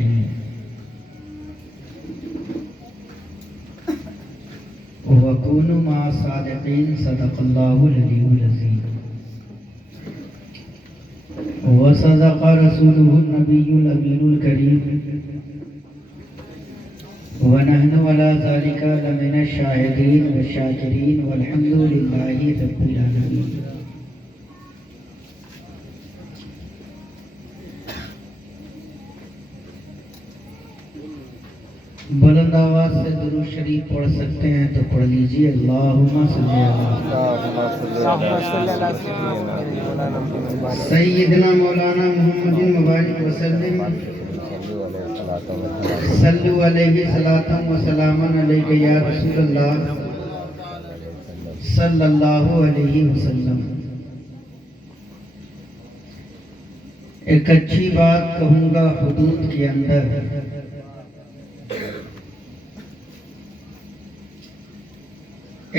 الصالحين وكونوا مع الصادقين صدق الله العلي العظيم وصدق رسوله النبي الأمين الكريم ونحن على ذلك لمن الشاهدين والشاكرين والحمد لله رب العالمين. بلند آواز سے درود شریف پڑھ سکتے ہیں تو پڑھ لیجیے. اللہم صلی علی سیدنا مولانا محمد مبارک وسلم صلو علیہ صلاۃ و سلام علیک یا رسول اللہ صلی اللہ علیہ وسلم. ایک اچھی بات کہوں گا حدود کے اندر.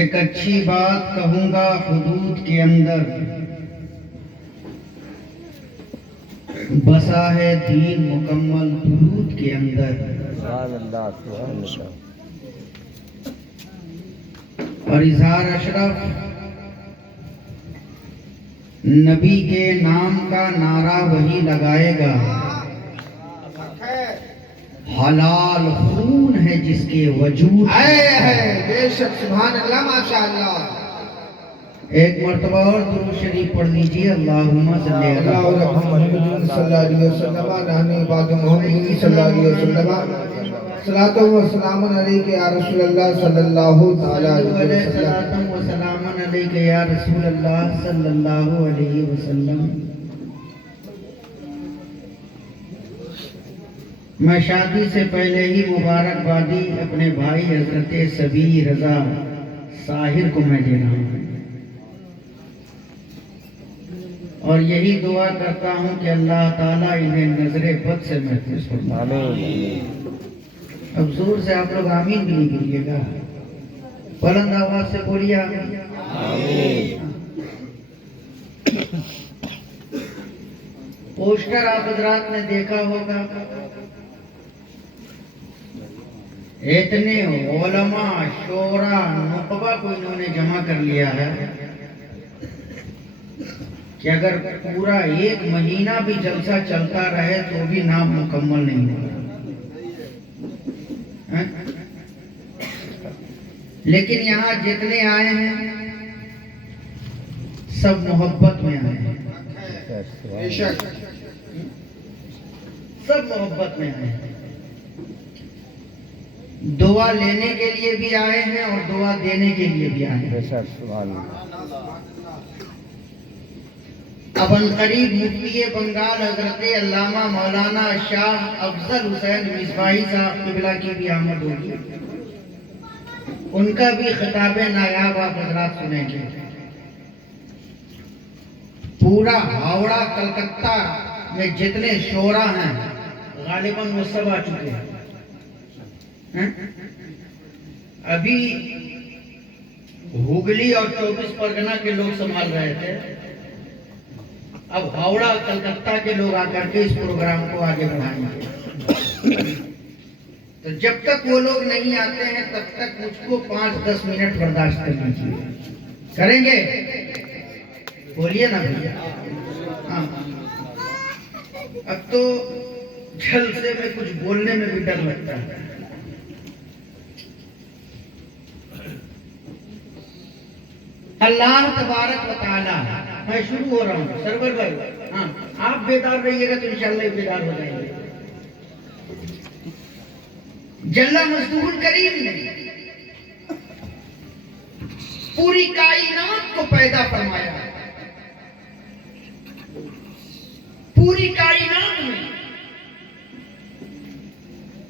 ایک اچھی بات کہوں گا حدود کے اندر. بسا ہے دین مکمل درود کے اندر. اور اظہار اشرف نبی کے نام کا نعرہ وہی لگائے گا. حلال خون ہے جس کے وجود بے شک. سبحان اللہ ماشاء اللہ. ایک مرتبہ اور درود شریف پڑھ لیجیے. اللہم صلی علی محمد صلی اللہ علیہ وسلم نحن پاک محمد صلی اللہ علیہ وسلم صلاۃ و سلام علیک یا رسول اللہ صلی اللہ تعالی علیہ وسلم. صلاۃ و سلام علیک یا رسول اللہ صلی اللہ علیہ وسلم. میں شادی سے پہلے ہی مبارکبادی اپنے بھائی حضرت سبی رضا ساحر کو میں دے رہا ہوں اور یہی دعا کرتا ہوں کہ اللہ تعالیٰ انہیں نظر بد سے محفوظ فرمائے. اب زور سے آپ لوگ آمین بھی نہیں بولیے گا. بلند آواز سے بولیے آمین. پوسٹر آپ حضرات نے دیکھا ہوگا. اتنے علماء شورا نقبہ کو انہوں نے جمع کر لیا ہے کہ اگر پورا ایک مہینہ بھی جلسہ چلتا رہے تو بھی نام مکمل نہیں ہوگا. لیکن یہاں جتنے آئے ہیں سب محبت میں آئے ہیں. سب محبت میں آئے ہیں. دعا لینے کے لیے بھی آئے ہیں اور دعا دینے کے لیے بھی آئے ہیں. اب قریب مفتی بنگال حضرت علامہ مولانا شاہ افضل حسین مصباحی صاحب قبلہ کی بھی آمد ہوگی. ان کا بھی خطاب نایاب آپ حضرات سنیں گے. پورا ہاوڑا کلکتہ میں جتنے شعرا ہیں غالباً وہ سب آ چکے ہیں. ابھی ہگلی اور 24 پرگنہ کے لوگ سنبھال رہے تھے. اب ہاوڑا کلکتہ کے لوگ آ کر کے اس پروگرام کو آگے بڑھائیں گے. تو جب تک وہ لوگ نہیں آتے ہیں تب تک مجھ کو 5-10 منٹ برداشت کر لیجیے. کریں گے؟ بولیے نا بھیا. ہاں اب تو جلسے میں کچھ بولنے میں بھی ڈر لگتا ہے. اللہ تبارک و تعالی. میں شروع ہو رہا ہوں سرور بھائی. ہاں آپ بیدار رہیے گا تو انشاءاللہ بیدار ہو جائیں گے. جل مجدہ الکریم نے پوری کائنات کو پیدا فرمایا. پوری کائنات میں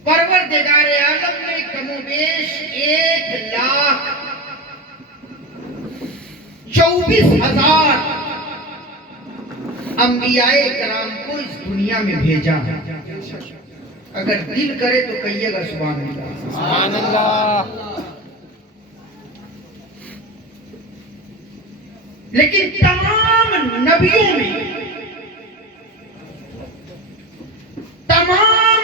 پروردگار عالم نے کم و بیش 1,24,000 انبیاء کرام کو اس دنیا میں بھیجا. اگر دل کرے تو کہیے گا سبحان اللہ. سبحان اللہ. لیکن تمام نبیوں میں تمام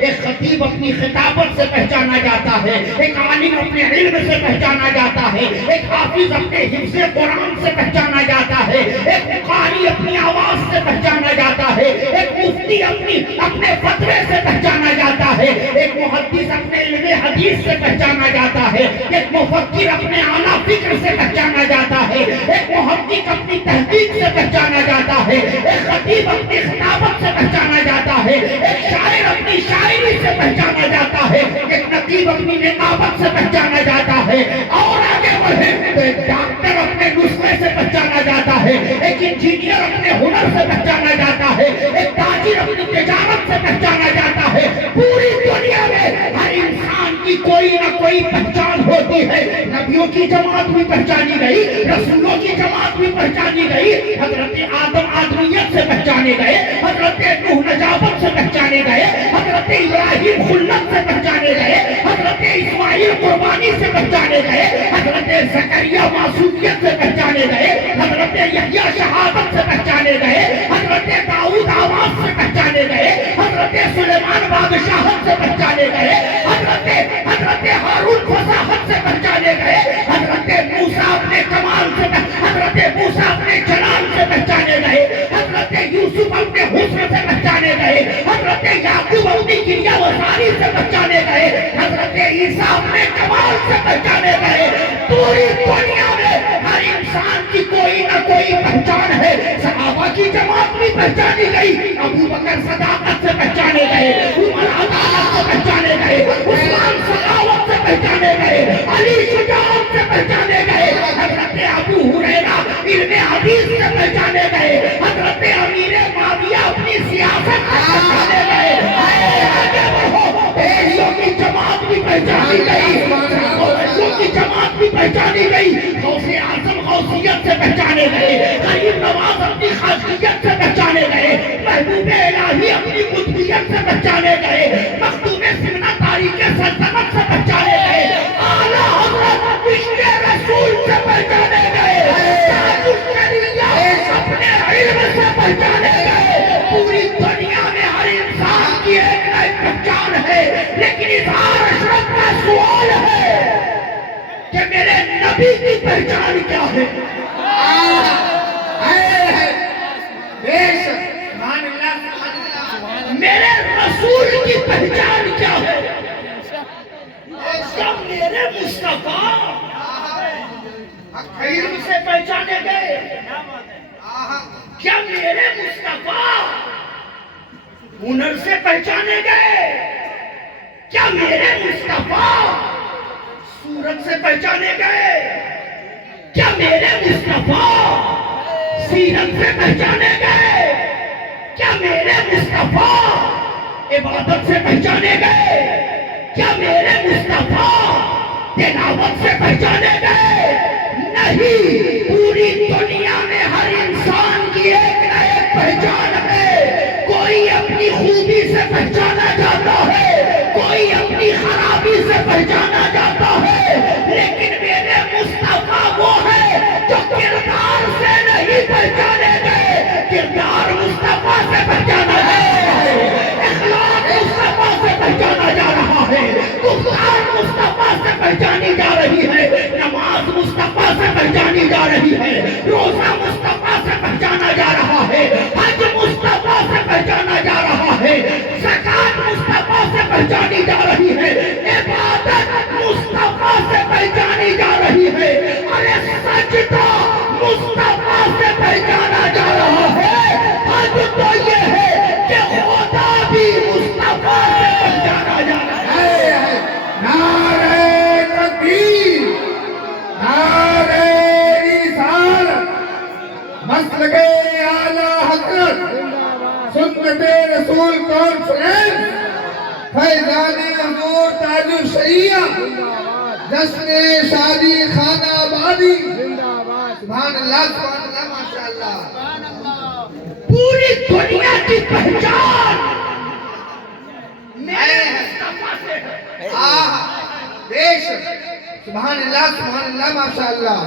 ایک خطیب اپنی خطابت سے پہچانا جاتا ہے, ایک عالم اپنے علم سے پہچانا جاتا ہے, ایک حافظ اپنے حفظ قرآن سے پہچانا جاتا ہے, ایک قاری اپنی آواز سے پہچانا جاتا ہے, ایک مفتی اپنے فتوے سے پہچانا جاتا ہے, ایک محدث اپنے علم حدیث سے پہچانا جاتا ہے, ایک مفکر اپنے اعلیٰ فکر سے پہچانا جاتا ہے, ایک محقق اپنی تحقیق سے پہچانا جاتا ہے, ایک خطیب اپنی خطابت سے پہچانا جاتا ہے, ایک شاعر اپنی شاعری سے پہچانا جاتا ہے, ایک نقیب اپنی نقابت سے پہچانا جاتا ہے. اور آگے بڑھے تو ایک ڈاکٹر اپنے نسخے سے پہچانا جاتا ہے, ایک انجینئر اپنے ہنر سے پہچانا جاتا ہے, ایک تاجر اپنی تجارت سے پہچانا جاتا ہے. پوری دنیا میں ہر انسان کی کوئی نہ کوئی پہچان ہوتی ہے. نبیوں کی جماعت بھی پہچانی گئی, رسولوں کی جماعت بھی پہچانی گئی, حضرت آدم آدمیت سے پہچانے گئے, حضرت نوح نجابت سے پہچانے گئے, حضرت ابراہیم خلت سے پہچانے گئے, حضرت اسماعیل قربانی سے پہچانے گئے, حضرت زکریا معصومیت سے پہچانے گئے, حضرت یحییٰ شہادت سے پہچانے گئے, حضرت داؤد آواز سے پہچانے گئے, حضرت سلیمان بادشاہت سے پہچانے گئے, حضرت ہارون فصاحت سے پہچانے گئے, حضرت موسیٰ اپنے کمال سے, حضرت موسیٰ اپنے جلال سے پہچانے گئے, حضرت یوسف اپنے حسن سے پہچانے گئے, حضرت یعقوب اپنی کریا وساری سے پہچانے گئے, حضرت عیسیٰ اپنے کمال سے پہچانے گئے. پوری دنیا میں ہر انسان کی کوئی نہ کوئی پہچان ہے. صحابہ کی جماعت بھی پہچانی گئی, ابو بکر صداقت سے پہچانے گئے, عمر عدالت سے پہچانے گئے, عثمان سخاوت سے پہچانے گئے, علی شجاعت سے پہچانے گئے, حضرت ابو ہریرہ علم حدیث سے پہچانے گئے, حضرت امیر معاویہ اپنی سیاست سے پہچانے گئے. آگے بڑھو, بھیڑیوں کی جماعت بھی پہچانی گئی, بھیڑیوں کی جماعت بھی پہچانی گئی, غوث اعظم غوثیت سے پہچانے گئے, غریب نواز اپنی خاصیت سے پہچانے گئے, محبوب الہی اپنی قطبیت سے پہچانے گئے, مخدوم سمنہ تاریخ سلطنت سے پہچانے گئے, اعلیٰ حضرت عشق رسول سے پہچانے گئے, تاج الشریعہ اپنے علم سے پہچانے گئے. پوری دنیا میں ہر انسان کی ایک نہ ایک پہچان ہے, لیکن اظہار اشرف کا سوال ہے کہ میرے نبی کی پہچان کیا ہے. میرے رسول کی پہچان کیا ہے. کیا میرے مصطفیٰ علم سے پہچانے گئے, کیا میرے مصطفیٰ ہنر سے پہچانے گئے, کیا میرے مصطفیٰ صورت سے پہچانے گئے, کیا میرے مصطفیٰ سیرت سے پہچانے گئے, کیا میرے مصطفیٰ عبادت سے پہچانے گئے, کیا میرے مصطفیٰ تلاوت سے پہچانے گئے. نہیں, پوری دنیا میں ہر انسان کی ایک نہ ایک پہچان ہے. کوئی اپنی خوبی سے پہچانا جاتا ہے, کوئی اپنی خرابی سے پہچانا جاتا ہے, لیکن میرے مصطفیٰ وہ ہے جو کردار سے نہیں پہچانے گئے. کردار مصطفیٰ سے پہچانا ہے, اخلاق مصطفیٰ سے پہچانا جا رہا ہے, گفتار مصطفیٰ سے پہچانی جا رہی ہے, نماز مصطفیٰ سے پہچانی جا رہی ہے, روزہ مصطفیٰ سے پہچانا جا رہا ہے, حج مصطفیٰ سے پہچانا جا رہا ہے, زکات مصطفیٰ سے پہچانی جا رہی ہے, عبادت مصطفیٰ سے پہچانی جا رہی ہے, ارے سجدہ مصطفیٰ سے پہچانا جا رہا ہے. حج تو یہ ہے کہ خدا بھی مصطفیٰ سے پہچانا جا رہا ہے. نعرہ تکبیر, نعرہ رسالت, مسلک اعلیٰ حضرت, سنت رسول کانفرنس, فیضان حضور تاج الشریعہ, جشن شادی خانہ آبادی. سبحان اللہ, سبحان اللہ, ماشاء اللہ. پوری دنیا کی پہچان میرے مصطفیٰ سے ہے. سبحان اللہ, سبحان اللہ, ماشاء اللہ.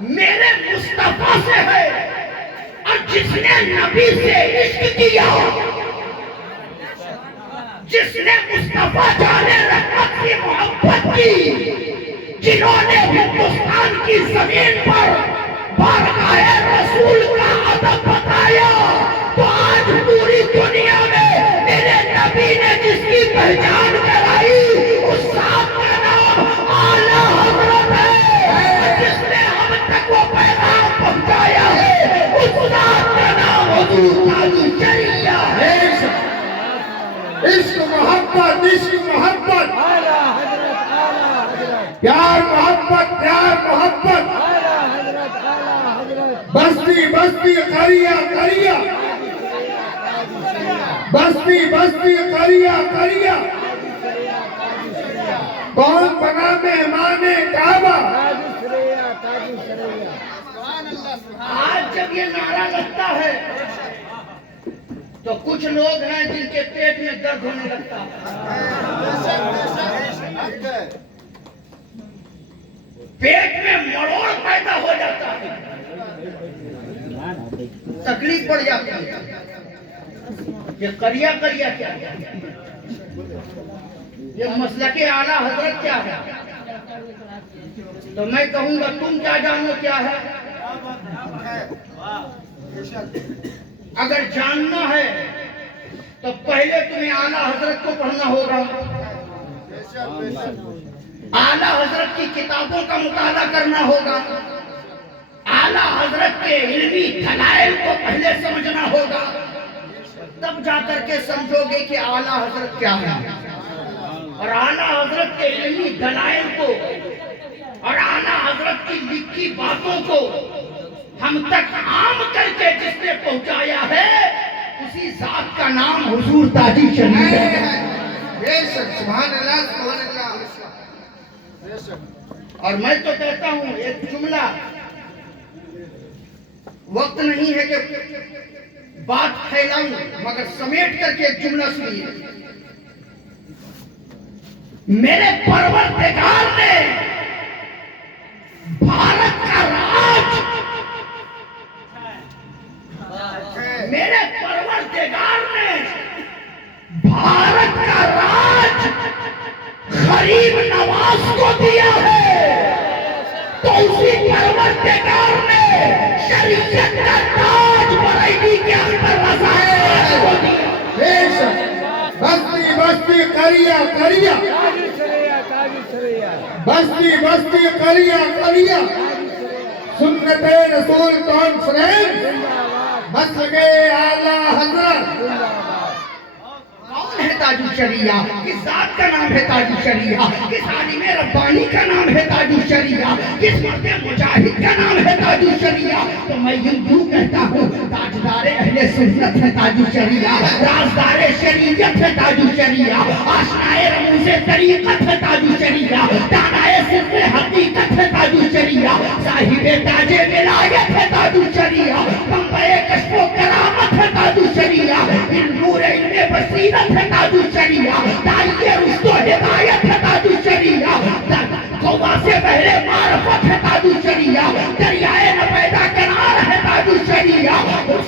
میرے مصطفیٰ سے ہے, اور جس نے نبی سے عشق کیا جس نے مصطفیٰ جانے رحمت کی محبت کی، جنہوں نے ہندوستان کی زمین پر بارگاہ رسول کا ادب بتایا، تو آج پوری دنیا میں میرے نبی نے جس کی پہچان کرائی اس ذات کا نام اعلیٰ حضرت ہے۔ جس نے ہم تک وہ پیغام پہنچایا ہے اس ذات کا نام حضور تاج الشریعہ ہے۔ عشق محبت، عشق محبت، پیار محبت، پیار محبت، بستی بستی قریہ قریہ، بستی بستی قریہ قریہ، کون بنا مہمان کعبہ؟ آج جب یہ نعرہ لگتا ہے تو کچھ لوگ ہیں جن کے پیٹ میں درد ہونے لگتا ہے، پیٹ میں مڑوڑ پیدا ہو جاتا ہے، تکلیف پڑ جاتی ہے۔ یہ قریہ قریہ کیا ہے؟ یہ مسلک اعلیٰ حضرت کیا ہے؟ تو میں کہوں گا تم کیا جانو کیا ہے؟ اگر جاننا ہے تو پہلے تمہیں اعلیٰ حضرت کو پڑھنا ہوگا، اعلیٰ حضرت کی کتابوں کا مطالعہ کرنا ہوگا، اعلیٰ حضرت کے علمی دلائل کو پہلے سمجھنا ہوگا، تب جا کر کے سمجھو گے کہ اعلیٰ حضرت کیا ہے۔ اور اعلیٰ حضرت کے علمی دلائل کو اور اعلیٰ حضرت کی لکھی باتوں کو ہم تک عام کر کے جس نے پہنچایا ہے اسی ذات کا نام حضور تاج الشریعہ ہے۔ بے شک، سبحان اللہ، سبحان اللہ، بے شک۔ اور میں تو کہتا ہوں ایک جملہ، وقت نہیں ہے کہ بات پھیلاؤں مگر سمیٹ کر کے ایک جملہ سنیے۔ میرے پروردگار نے بھارت کا راج، میرے پروردگار نے بھارت کا راج غریب نواز کو دیا ہے، تو اسی پروردگار نے شریعت کا تاج بریلی کے اندر رضاعت کو دیا۔ بے شک، بستی بستی قریہ قریہ، بستی بستی قریہ قریہ، سنت رسول کانفرنس، مسلک اعلیٰ حضرت۔ کون ہے تاج الشریعہ؟ کس ذات کا نام ہے تاج الشریعہ؟ کس عالم ربانی کا نام ہے تاج الشریعہ؟ کس مرد مجاہد کا نام ہے تاج الشریعہ؟ تو میں یوں کہتا ہوں تاجدار اہل سنت ہے تاج الشریعہ، رازدار شریعت ہے تاج الشریعہ، آشنائے رموز طریقت ہے تاج الشریعہ، دانائے سر حقیقت ہے تاج الشریعہ، صاحب تاج ولایت ہے تاج الشریعہ، منبع کشف و کرامت ہے تاج الشریعہ، نور علم بصیرت ہے تاج الشریعہ، داعی رشد و ہدایت ہے تاج الشریعہ، قوا سے بحر معرفت ہے تاج الشریعہ، دریائے نپیدا کنار ہے تاج الشریعہ،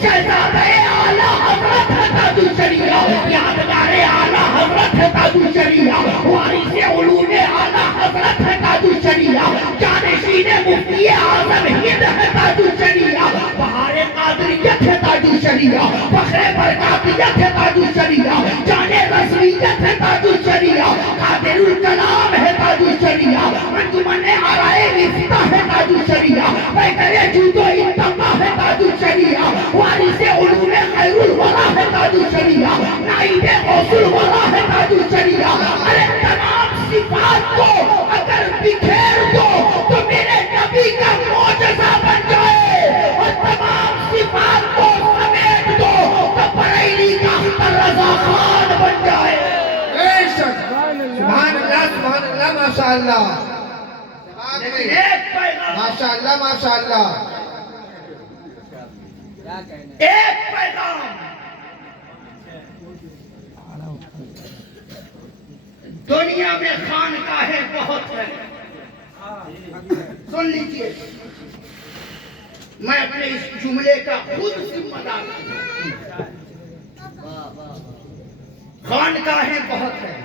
شہزادہ اعلیٰ حضرت ہے تاج الشریعہ، یادگار اعلیٰ حضرت ہے تاج الشریعہ، وارث علوم اعلیٰ حضرت ہے تاج الشریعہ، جانشین مفتی اعظم ہند ہے تاج الشریعہ، بہار قادریت ہے تاج الشریعہ، فخر برکاتیت ہے تاج الشریعہ، جان رسمیت ہے تاج الشریعہ، قادر الکلام ہے تاج الشریعہ، انجمن آرائے مفتاح ہے تاج الشریعہ، پیکر جود و اتقا ہے تاج الشریعہ، وارث علوم خیر الورا ہے تاج الشریعہ، نائب غوث الورا ہے تاج الشریعہ۔ ارے تمام صفات کو اگر بکھیر دو تو میرے نبی کا معجزہ بن جائے، اور تمام صفات کو سمیٹ دو تو بریلی کا اختر رضا خان بن جائے۔ بے شک، سبحان اللہ، سبحان اللہ، ماشاء اللہ، لیکن ایک پیغام، ماشاء اللہ، ماشاء اللہ، ایک پیغام دنیا میں خانقاہیں بہت ہیں، سن لیجئے، میں اپنے اس جملے کا خود ذمہ دار ہوں۔ خانقاہیں بہت ہیں،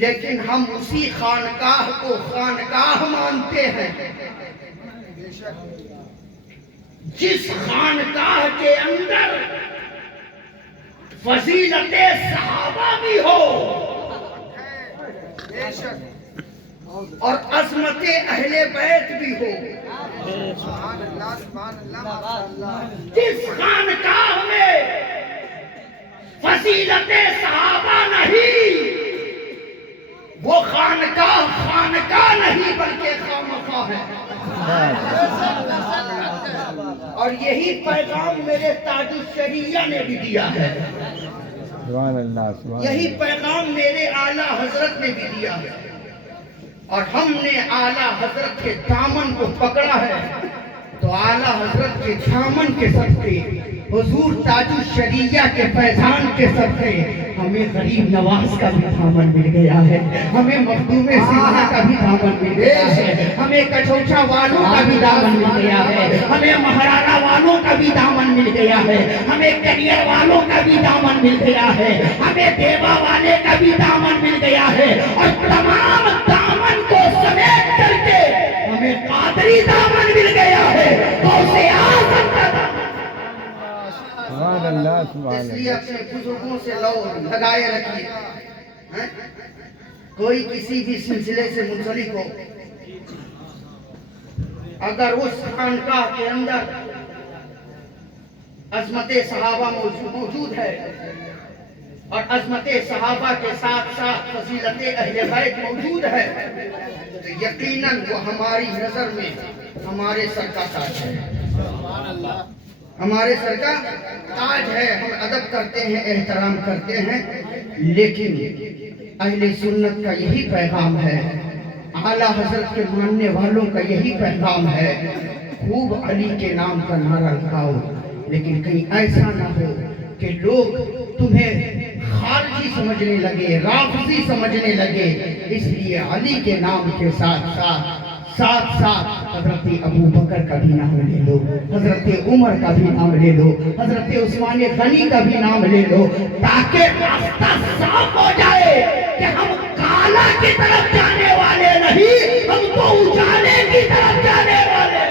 لیکن ہم اسی خانقاہ کو خانقاہ مانتے ہیں جس خانقاہ کے اندر فضیلت صحابہ بھی ہو اور عظمت اہل بیت بھی ہو۔ سبحان اللہ سبحان اللہ ماشاء اللہ۔ جس خانقاہ میں فضیلت صحابہ نہیں، وہ خانقاہ نہیں بلکہ خامخواہ ہے۔ اور یہی پیغام میرے تاج الشریعہ نے بھی دیا ہے، سبحان اللہ سبحان یہی پیغام میرے اعلیٰ حضرت نے بھی دیا ہے، اور ہم نے اعلیٰ حضرت کے دامن کو پکڑا ہے تو اعلیٰ حضرت کے دامن کے صدقے، حضور تاج الشریعہ کے فیضان کے صدقے ہمیں غریب نواز کا بھی دامن مل گیا ہے، ہمیں مخدوم سینا کا بھی دامن مل گیا ہے، ہمیں کچھوچا والوں کا بھی دامن مل گیا ہے، ہمیں مہارانا والوں کا بھی دامن مل گیا ہے، ہمیں کریئر والوں کا بھی دامن مل گیا ہے، ہمیں دیوا والے کا بھی دامن مل گیا ہے، اور تمام دامن کو سمیٹ کر کے ہمیں قادری دامن مل گیا ہے، غوث اعظم کا دامن۔ اللہ سبحان اس لیے اپنے بزرگوں سے لو لگائے رکھیے، ہاں؟ کوئی کسی بھی سلسلے سے منسلک ہو، اگر اس خانقاہ کے اندر عظمت صحابہ موجود ہے اور عظمت صحابہ کے ساتھ ساتھ فضیلت اہل بیت موجود ہے تو یقیناً وہ ہماری نظر میں ہمارے سر کا تاج ہے، ہمارے سر کا تاج ہے۔ ہم ادب کرتے ہیں، احترام کرتے ہیں، لیکن اہل سنت کا یہی پیغام ہے، اعلیٰ حضرت کے ماننے والوں کا یہی پیغام ہے، خوب علی کے نام کا نعرہ لگاؤ، لیکن کہیں ایسا نہ ہو کہ لوگ تمہیں خارجی سمجھنے لگے، رافضی سمجھنے لگے۔ اس لیے علی کے نام کے ساتھ ساتھ حضرت ابو بکر کا بھی نام لے لو، حضرت عمر کا بھی نام لے لو، حضرت عثمان غنی کا بھی نام لے لو، تاکہ راستہ صاف ہو جائے کہ ہم کالا کی طرف جانے والے نہیں، ہم تو اجالے کی طرف جانے والے،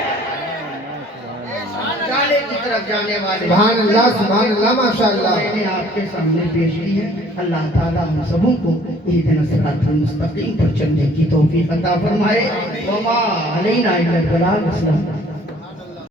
اجالے کی طرف جانے والے۔ سبحان اللہ ماشاء اللہ۔ میں نے آپ کے سامنے پیش کی ہے، اللہ تعالیٰ ہم سبوں کو اہدنا الصراط المستقیم پر چلنے کی توفیق عطا فرمائے۔ وما علینا الا البلاغ۔ السلام